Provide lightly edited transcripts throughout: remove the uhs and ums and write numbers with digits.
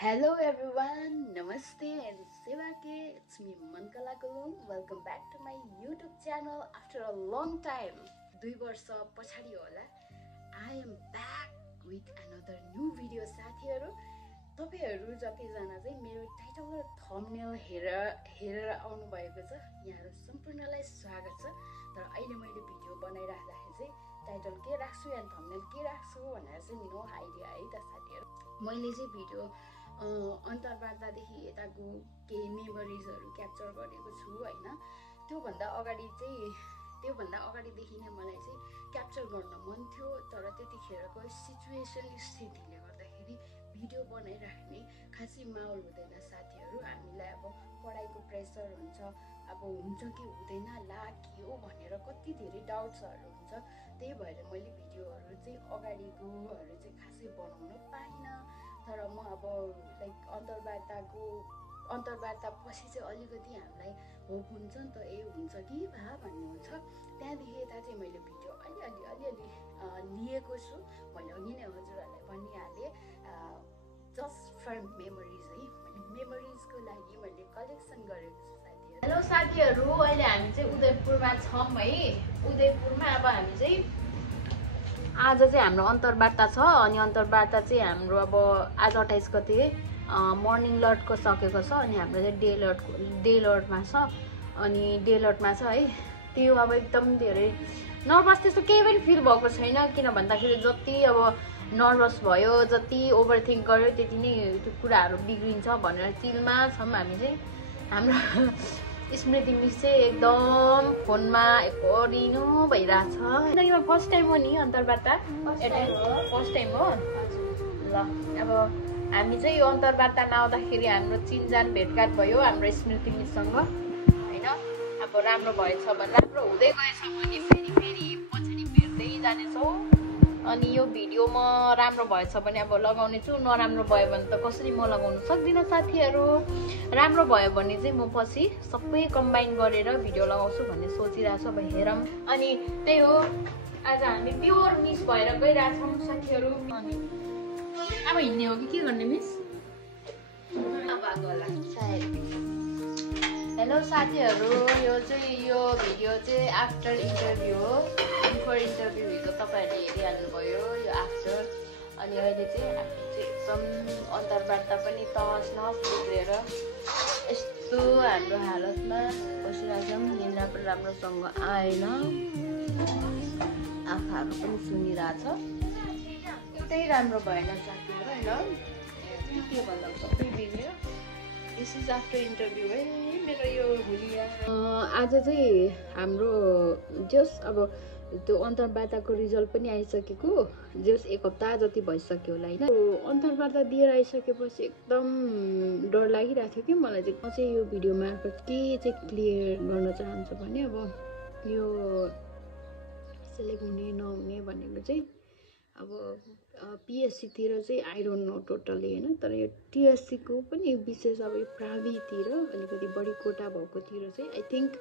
Hello everyone, Namaste and Sevake. It's me Mankala Kulung. Welcome back to my YouTube channel after a long time. 2 वर्ष पछाडि होला. I am back with another new video साथीहरु. तपाईहरु जतिजना चाहिँ मेरो title र थम्बनेल हेरेर आउनु भएको छ, यहाँहरु सम्पूर्णलाई स्वागत छ. तर अहिले मैले भिडियो बनाइराख्दाखेरि चाहिँ टाइटल के राख्छु या थम्बनेल के राख्छु भनेर चाहिँ नो आइडिया है त साथीहरु. मैले चाहिँ भिडियो अन्तर्वार्तादेखि यताको केही मेमोरिजहरु क्याप्चर गरेको छु हैन. त्योभन्दा अगाडिदेखि नै मलाई चाहिँ क्याप्चर गर्न मन थियो, तर त्यतिखेरको सिचुएसन स्थितिले गर्दाखेरि भिडियो बनाइराख्ने खासै माहौल हुँदैन साथीहरु. हामीलाई अब पढाइको प्रेसर हुन्छ, अब हुन्छ कि हुँदैन ला के हो भनेर कति धेरै डाउट्सहरु हुन्छ. त्यही भएर मैले भिडियोहरु चाहिँ अगाडिकोहरु चाहिँ खासै बनाउन पाइनँ. तर म अब लाइक अन्तर्वार्ता पछि चाहिँ अलिकति हामीलाई होप हुन्छ नि त, ए हुन्छ कि भा भन्ने हुन्छ. त्यहाँदेखि यता चाहिँ मैले भिडियो अलिअलि लिएको छु. मैले अघि नै हजुरहरूलाई भनिहालेँ, जस्ट फर मेमोरिज है. मेमोरिजको लागि मैले कलेक्सन गरेको छु साथीहरु. हेलो साथीहरु, अहिले हामी चाहिँ उदयपुरमा छौँ है. उदयपुरमा अब हामी चाहिँ आज चाहिँ हाम्रो अन्तर्वार्ता छ. अनि अन्तर्वार्ता चाहिँ हाम्रो अब आज 28 गते मर्निङ लटको सकेको छ. अनि हाम्रो चाहिँ डे लटमा छ. अनि डे लटमा छ है. त्यो अब एकदम धेरै नर्भस त्यस्तो केही पनि फिल भएको छैन. किन भन्दाखेरि जति अब नर्भस भयो, जति ओभरथिङ्क गर्यो, त्यति नै त्यो कुराहरू बिग्रिन्छ भनेर चिलमा छौँ हामी चाहिँ. हाम्रो स्मृति मिस चाहिँ एकदम फोनमा एकरिनु भइरहेछ. जिन्दगीमा फर्स्ट टाइम हो नि अन्तर्वार्ता, फर्स्ट टाइम हो. ल अब हामी चाहिँ यो अन्तर्वार्तामा आउँदाखेरि हाम्रो चिनजान भेटघाट भयो हाम्रो स्मृति मिससँग होइन. अब राम्रो भएछ भने, राम्रो हुँदै गएछ भने फेरि पछाडि भेट्दै जानेछौँ. अनि यो भिडियो म राम्रो भएछ भने अब लगाउने छु, नराम्रो भयो भने त कसरी म लगाउन सक्दिनँ साथीहरु. राम्रो भयो भने चाहिँ म पछि सबै कम्बाइन गरेर भिडियो लगाउँछु भन्ने सोचिरहेछु. अब हेरौँ. अनि त्यही हो, आज हामी प्योर मिस भएर गइरहेछौँ साथीहरु. अनि अब हिँड्ने हो कि के गर्ने मिस? अब आएको होला सायद. हेलो साथीहरु, यो भिडियो चाहिँ आफ्टर इन्टरभ्यू हो. बिफोर इन्टरभ्यू हिजो तपाईहरुले हेरिहाल्नुभयो, यो आफ्टर. अनि अहिले चाहिँ हामी चाहिँ एकदम अन्तर्वार्ता पनि तहस नहस बिग्रेर यस्तो हाम्रो हालतमा बसिरहेछौँ. निन्द्रा पनि राम्रोसँग आएन, आँखाहरू पनि सुनिरहेछ. एउटै राम्रो भएन साथीहरु होइन. के भन्दा सबै बिग्रियो. दिस इज आफ्टर इन्टरभ्यू है मेरो यो हुलिया. आज चाहिँ हाम्रो जस अब त्यो अन्तर्वार्ताको रिजल्ट पनि आइसकेको, जस 1 हप्ता जति भइसक्यो होला होइन. अन्तर्वार्ता दिएर आइसकेपछि एकदम डर लागिरहेको थियो कि मलाई चाहिँ. म चाहिँ यो भिडियो मार्फत के चाहिँ क्लियर गर्न चाहन्छु भने, अब यो सेलेक्ट हुने नहुने भनेको चाहिँ अब पिएससीतिर चाहिँ आई डोन्ट नो टोटली होइन. तर यो टिएससीको पनि विशेष अब यो प्रावितिर अलिकति बढी कोटा भएकोतिर चाहिँ आई थिङ्क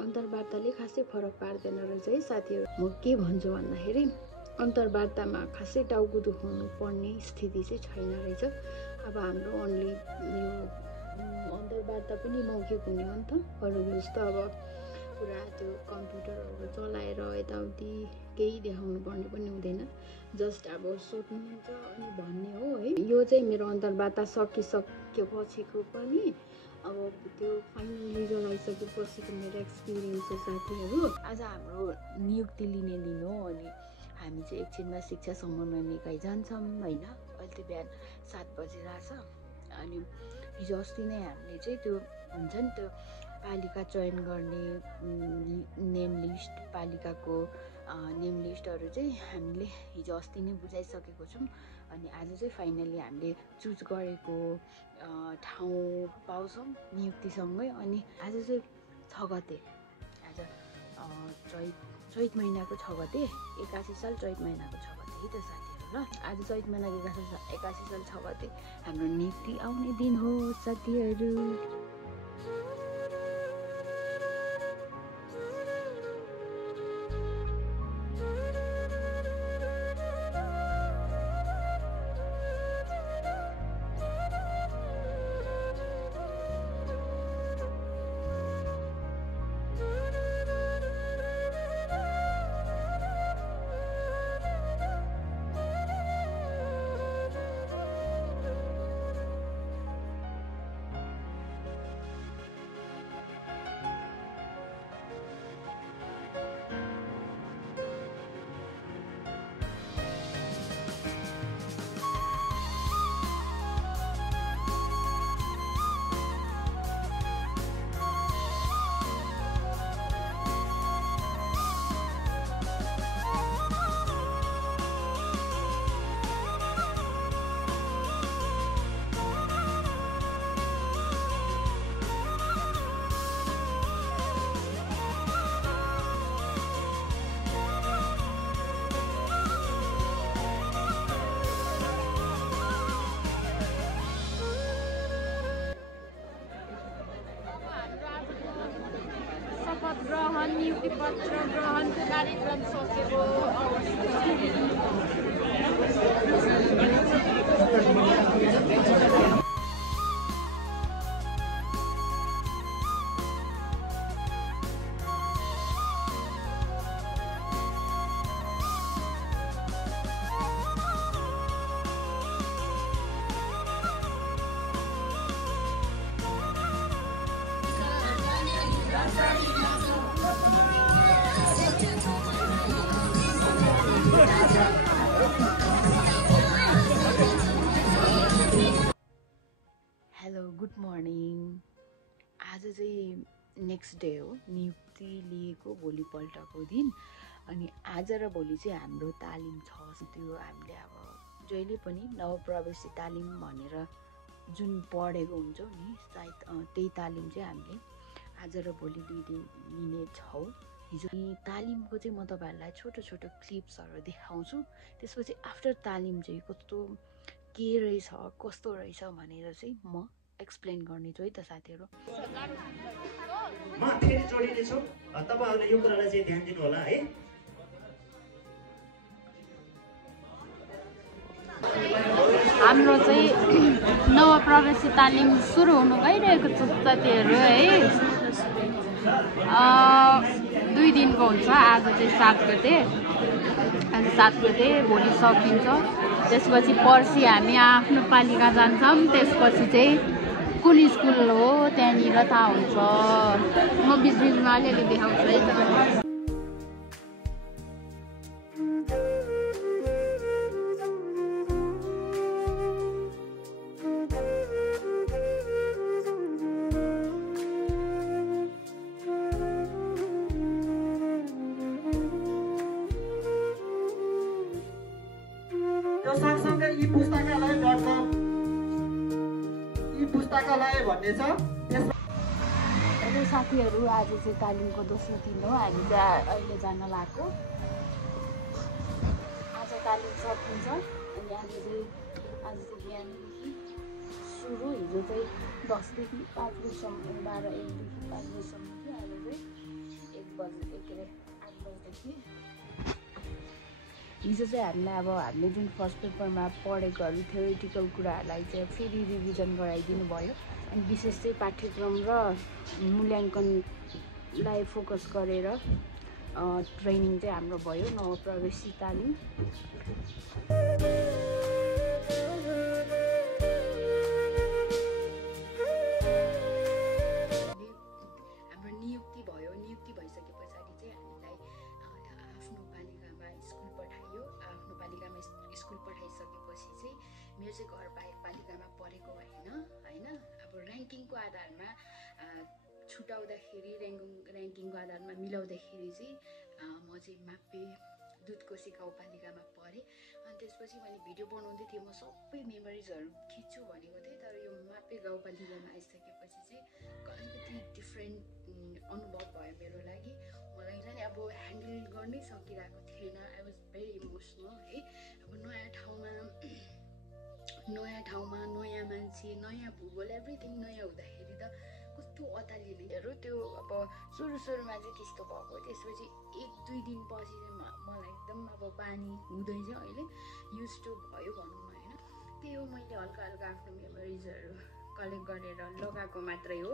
अन्तर्वार्ताले खासै फरक पार्दैन रहेछ है साथीहरु. म के भन्छु भन्दाखेरि अन्तर्वार्तामा खासै टाउको दुखाउनु पर्ने स्थिति चाहिँ छैन रहेछ. अब हाम्रो ओन्ली यो अन्तर्वार्ता पनि मौखिक हुने हो नि त. अरू जस्तो अब पुरा त्यो कम्प्युटरहरू चलाएर यताउति केही देखाउनु पर्ने पनि हुँदैन. जस्ट अब सोध्नुहुन्छ अनि भन्ने हो है. यो चाहिँ मेरो अन्तर्वार्ता सकिसकेपछिको पनि अब त्यो फाइनल रिजल्ट आइसकेपछिको मेरो एक्सपिरियन्स हो साथीहरु. आज हाम्रो नियुक्ति लिने दिन हो. अनि हामी चाहिँ एकछिनमा शिक्षा समन्वय निकाय जान्छौँ होइन. अहिले बिहान 7 बजिरहेछ. अनि हिजो अस्ति नै हामीले चाहिँ त्यो हुन्छ नि त्यो पालिका चयन गर्ने नेम लिस्ट, पालिकाको नेम लिस्टहरू चाहिँ हामीले हिजो अस्ति नै बुझाइसकेको छौँ. अनि आज चाहिँ फाइनली हामीले चुज गरेको ठाउँ पाउँछौँ नियुक्तिसँगै. अनि आज चाहिँ 6 गते, आज चैत महिनाको 6 गते, 81 साल चैत महिनाको 6 गते है त साथीहरु. ल आज चैत महिनाको 81 साल 6 गते हाम्रो नियुक्ति आउने दिन हो साथीहरु. नियुक्ति पत्र ग्रहणको कार्यक्रम सकेको हेलो गुड मर्निङ। आज चाहिँ नेक्स्ट डे हो, नियुक्ति लिएको भोलिपल्टको दिन। अनि आज र भोलि चाहिँ हाम्रो तालिम छ। त्यो हामीले अब जहिले पनि नवप्रवेशी तालिम भनेर जुन पढेको हुन्छौँ नि, सायद त्यही तालिम चाहिँ हामीले आज र भोलि 2 दिन लिने छौँ। हिजो तालिमको चाहिँ म तपाईँहरूलाई छोटो छोटो क्लिप्सहरू देखाउँछु। त्यसपछि आफ्टर तालिम चाहिँ कस्तो के रहेछ कस्तो रहेछ भनेर चाहिँ म एक्सप्लेन गर्नेछु है त साथीहरू। म फेरि जोडिनेछु, तपाईहरुले यो कुरालाई चाहिँ ध्यान दिनु होला है। हाम्रो चाहिँ नवप्रवेशी तालिम सुरु हुनु गइरहेको छ साथीहरू है। 2 दिनको हुन्छ। आज चाहिँ 7 गते, आज 7 गते, भोलि सकिन्छ। त्यसपछि पर्सि हामी आफ्नो पालिका जान्छौँ। त्यसपछि चाहिँ कुन स्कुल हो त्यहाँनिर थाहा हुन्छ। म बिचबिचमा अलिअलि देखाउँछु है त। यो सँगसँगै e-पुस्तकालय.com पुस्तकालय भन्ने छ। हेलो साथीहरू, आज चाहिँ तालिमको दोस्रो दिन हो। हामी चाहिँ अहिले जान लागेको। आज तालिम सकिन्छ। अनि आज चाहिँ बिहानदेखि सुरु। हिजो चाहिँ 10 देखि 5 बजीसम्म, 12, 1 देखि 5 बजीसम्म थियो। आज चाहिँ 8 बजेदेखि। हिजो चाहिँ हामीलाई अब हामीले जुन फर्स्ट पेपरमा पढेकोहरू थ्योरिटिकल कुराहरूलाई चाहिँ फेरि रिभिजन गराइदिनु भयो। अनि विशेष चाहिँ पाठ्यक्रम र मूल्याङ्कनलाई फोकस गरेर ट्रेनिङ चाहिँ हाम्रो भयो, नवप्रवेशी तालिम। हाम्रो नियुक्ति भयो। नियुक्ति भइसके पछाडि चाहिँ हामीलाई आफ्नो पालिकामा स्कुल पठाइयो। आफ्नो पालिकामा स्कुल पठाइसकेपछि चाहिँ मेरो चाहिँ घर बाहेक पालिकामा परेको होइन। अब ऱ्याङ्किङको आधारमा छुटाउँदाखेरि, ऱ्याङ्किङको आधारमा मिलाउँदाखेरि चाहिँ म चाहिँ मापे दुधकोशी गाउँपालिकामा परेँ। अनि त्यसपछि मैले भिडियो बनाउँदै थिएँ, म सबै मेमोरिजहरू खिच्छु भनेको थिएँ। तर यो मापे गाउँपालिकामा आइसकेपछि चाहिँ अलिकति डिफ्रेन्ट अनुभव भयो मेरो लागि। मलाई चाहिँ अब ह्यान्डल गर्नै सकिरहेको थिएन। आई वाज भेरी इमोसनल है। अब नयाँ ठाउँमा नयाँ मान्छे, नयाँ भूगोल, एभ्रिथिङ नयाँ हुँदाखेरि त कस्तो अतालिनेहरू। त्यो अब सुरुमा चाहिँ त्यस्तो भएको। त्यसपछि 1-2 दिन पछि चाहिँ मलाई एकदम अब बानी हुँदैछ। अहिले युज टु भयो भनौँ न होइन। त्यही हो, मैले हल्का आफ्नो मेमोरिजहरू कलेक्ट गरेर लगाएको मात्रै हो।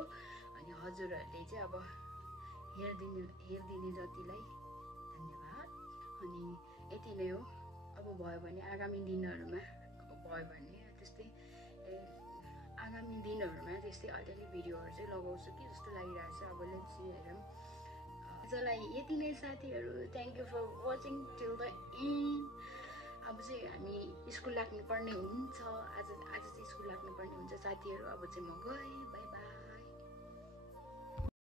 अनि हजुरहरूले चाहिँ अब हेरिदिने जतिलाई धन्यवाद। अनि यति नै हो। अब भयो भने आगामी दिनहरूमा त्यस्तै अलिअलि भिडियोहरू चाहिँ लगाउँछु कि जस्तो लागिरहेको छ। अब लेट्स सी हेरौँ। आजलाई यति नै साथीहरू। Thank you for watching till the end. अब चाहिँ हामी स्कुल लाग्नुपर्ने हुन्छ। आज चाहिँ स्कुल लाग्नुपर्ने हुन्छ साथीहरू। अब चाहिँ म गएँ। बाई।